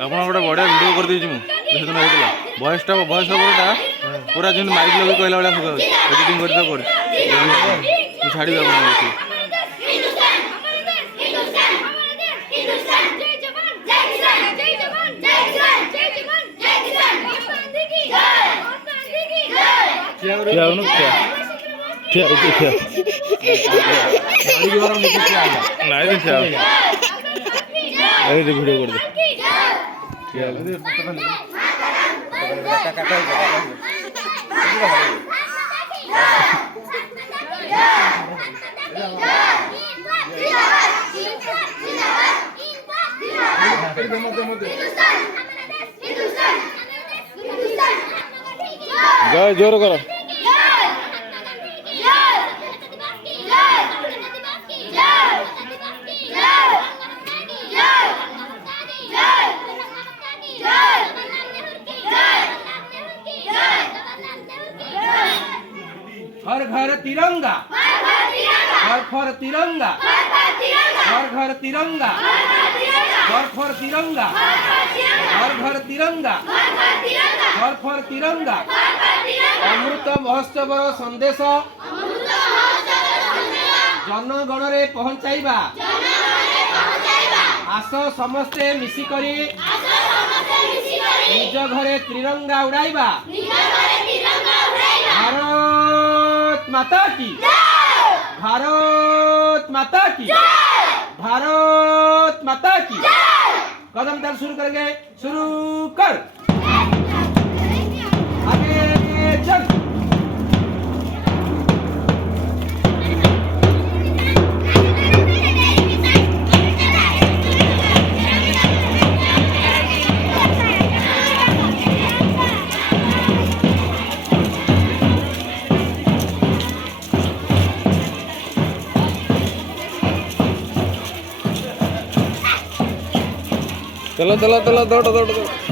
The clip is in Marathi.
ଆପଣ ଗୋଟେ ବଢ଼ିଆ ଭିଡ଼ିଓ କରିଦେଇଛି ମୁଁ ସେଦିନ ହେଇଥିଲା ଭଏସ୍ଟା ଭଏସ୍ ଓଭରଟା ପୁରା ଯେମିତି ମାଇକ୍ ଲଗେଇ କହିଲା ଭଳିଆ ଶୁଭାଉଛି ଏଡ଼ିଟିଂ କରି ତ କରିଛି ମୁଁ ଛାଡ଼ିବି ଆପଣଙ୍କୁ ଦେଖିବି। ଠିଆ ହଉନୁ ଠିଆ ଠିଆ ଠିଆ ନାଇଁ ଠିଆ ଏଇଠି ଭିଡ଼ିଓ କରିଦେ जय जोर करो हर घर तिरंगा हर फर तिरंगा हर घर तिरंगा हर फर तिरंगा हर घर तिरंगा हर फर तिरंगा अमृत महोत्सव संदेश जनगण रे पहुंचाइबा आस समस्ते मिसिकरी निज घरे तिरंगा उड़ाइबा भारत माता की भारत माता की भारत माता की कदम दर शुरू करेंगे शुरू कर आगे चल चलो चलो चलो दौड़ दौड़ दौड़